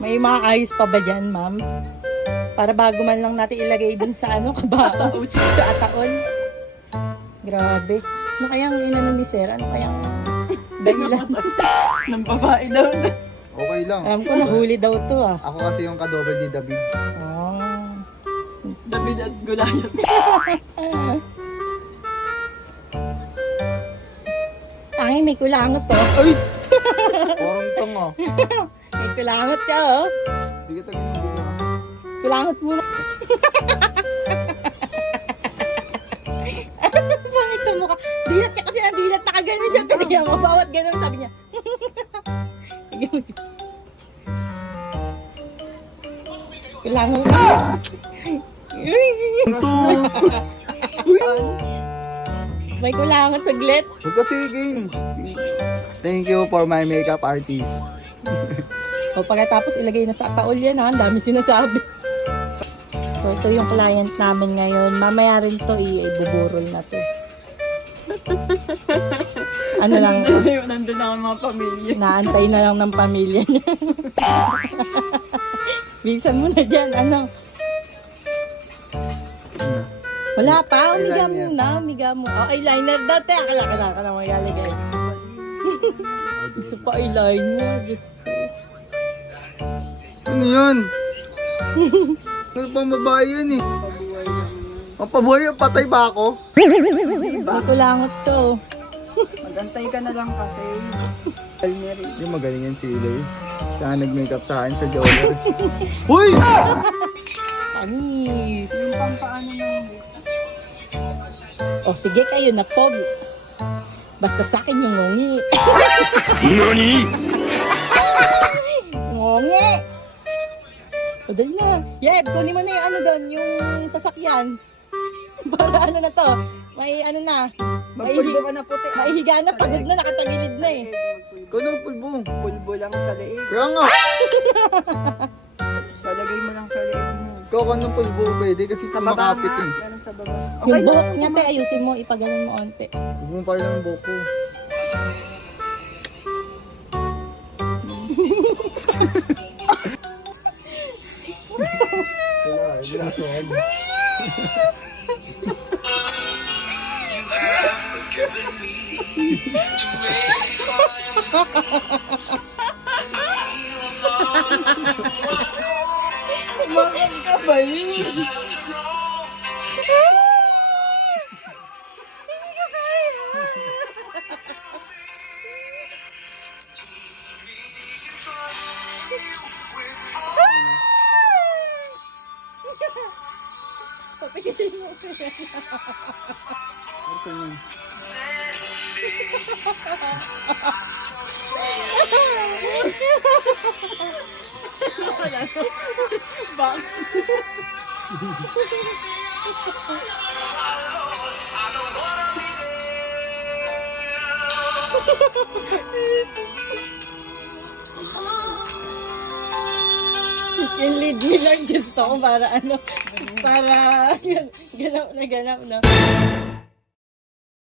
May maayos pa ba dyan, ma'am? Para bago man lang natin ilagay dun sa ano, kabao, sa ataon. Grabe. Ano kayang inano ni Sir? Ano kayang dahilan? Ng babae daw. Okay lang. Alam ko, nahuli daw to ah. Ako kasi yung kadobal ni David. Oh. David at Goliath. Tanging may kulangot to. Ay! Parang tanga. May kulangot ka oh. Hindi kita ginagawa. Kulangot muna. Pangit ang mukha. Dilat ka kasi na dilat. Nakaganon siya. Tinigyan mo. Bawat ganon sabi niya. Kulangot ka. May kulangot saglit. Huwag kasi game. Thank you for my makeup artist. O pagkatapos ilagay na sa taol yan ha. Ang dami sinasabi. So ito yung client namin ngayon. Mamaya rin to ibuburol na to. Ano lang, Nandun ako mga pamilya. naantay na lang ng pamilya niya. Bilisan mo na dyan, ano? Wala pa, umiga Eyeliner. muna, umiga mo. Oh, eyeliner dati, akala ka na magaligay. Gusto pa eyeliner, Diyos ko. Ano yun? Ano pang babae yun eh? Ang pabuhay, patay ba ako? May kulangot to. Magantay ka na lang kasi. Almeri. Yung magaling yan si Iloy. Siya ang nag-makeup sa akin sa Joker. Uy! Anis. Yung pampaano ng O sige kayo na pog. Basta sa akin yung ngungi. NANI?! Ngungi! O dali na. Yeb, kunin mo na yung ano doon, yung sasakyan. Para ano na to. May ano na. magpulbo ka na puti. Maihiga na, pagod na, nakatagilid na eh. Ikaw na ang pulbo. Pulbo lang sa leeg. Kaya nga. Palagay mo lang sa leeg mo. Ikaw ka ng pulbo pwede kasi Sa baba kumakapit nga. eh. Meron sa baba. Yung buhok lang niya, naman. te, ayusin mo, ipaganon mo onte. Huwag mo pa rin ang buhok ko. Kailangan. Bakit ka ba yun? Papigisin mo. Bakit? Yung lead me lang gusto ko para ano, para ganap na ganap, no?